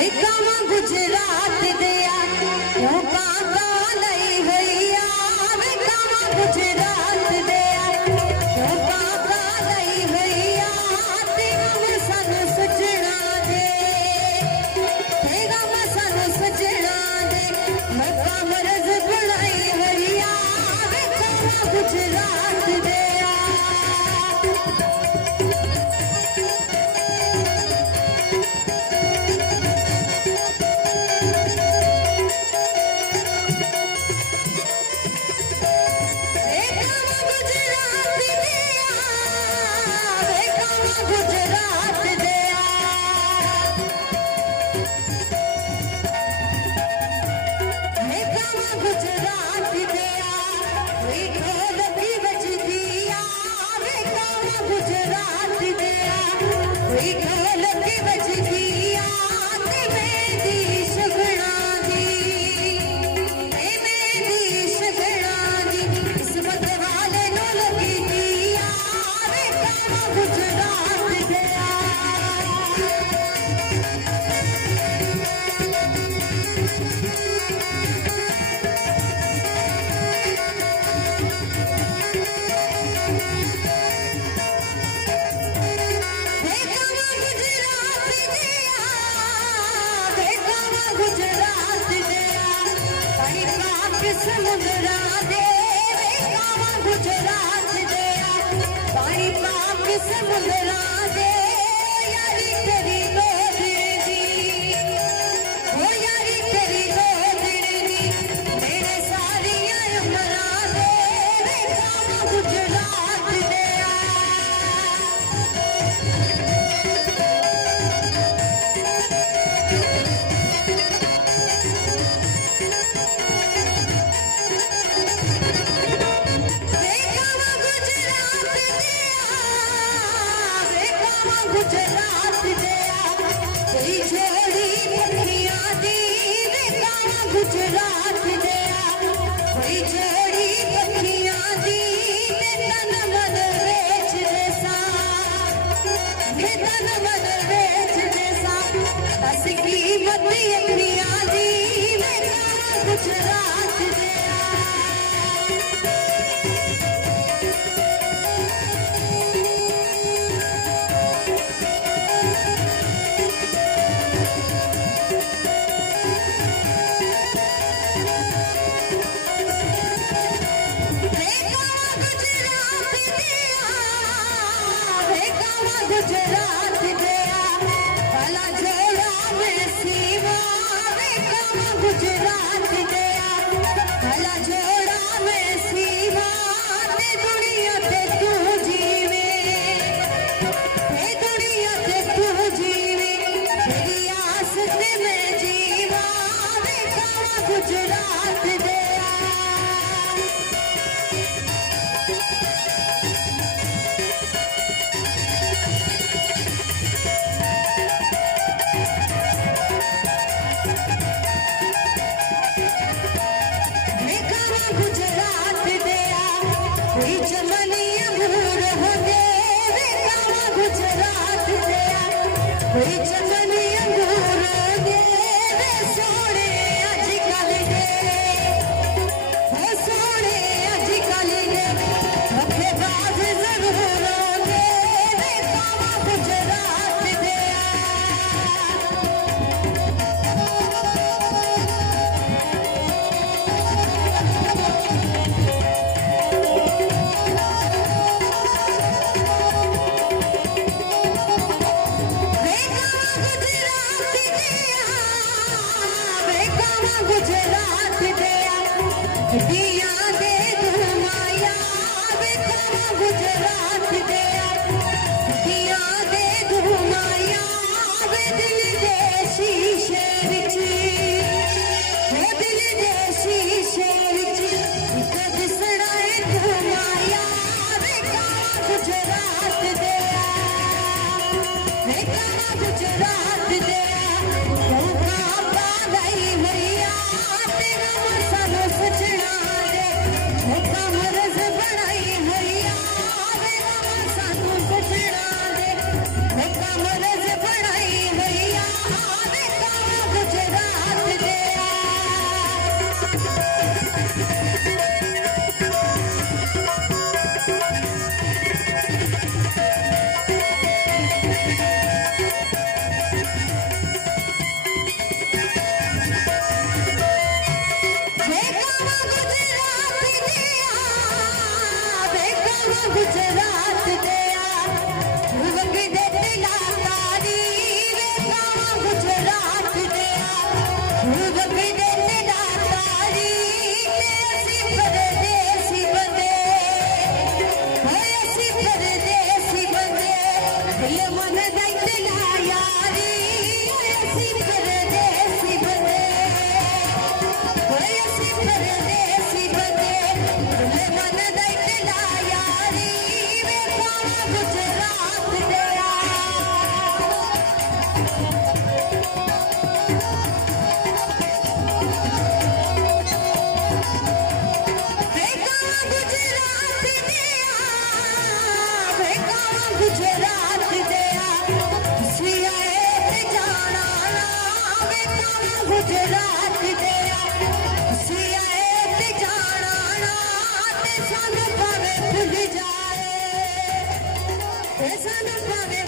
कावा गुजरात दिया वो काका नहीं भैया कावा गुजरात दिया वो काका नहीं भैया तेरा मसन सजना दे तेरा मसन सजना दे मैं कामरज बनाई भैया कावा गुजरात दिया समुद्रा दे कावा गुजरात दिया पानी पाक समुद्रा दे यारी तेरी दो दी ओ यारी तेरी दो दी मेरे सारी उमरा दे कावा गुजरात दिया गुजरात दिया कोई जोड़ी पखियां दी कावा गुजरात दिया कोई जोड़ी पखियां दी तन मन बेच देसा तन मन बेच देसा बस कीमत अखियां दी कावा गुजरात दिया गुजरात दिया भला जोड़ा में सीमा कावा गुजरात दिया भला जोड़ा में सीमा ते दुनिया ते तू जीवे ते दुनिया ते तू जीवे तेरी आस ते मैं जीवा कावा गुजरात दिया गुजरात दिया कोई चमनी अंगूर हो दे कावा गुजरात दिया कोई चमनी अंगूर दे सोने अजकल दे सोने अजकल दे धोखेबाज जरूर दे कावा गुजरात दिया गुजरात दिया दिया दे धुमाया कावा गुजरात दिया दिया दे धुमाया दिल दे शीशे विच दिल दे शीशे विच कद सड़ाए धुमाया कावा गुजरात दिया कावा गुजरात दिया कामरज बनाई भैया सानू सजना दे कामरज बनाई भैया ते सानू भावे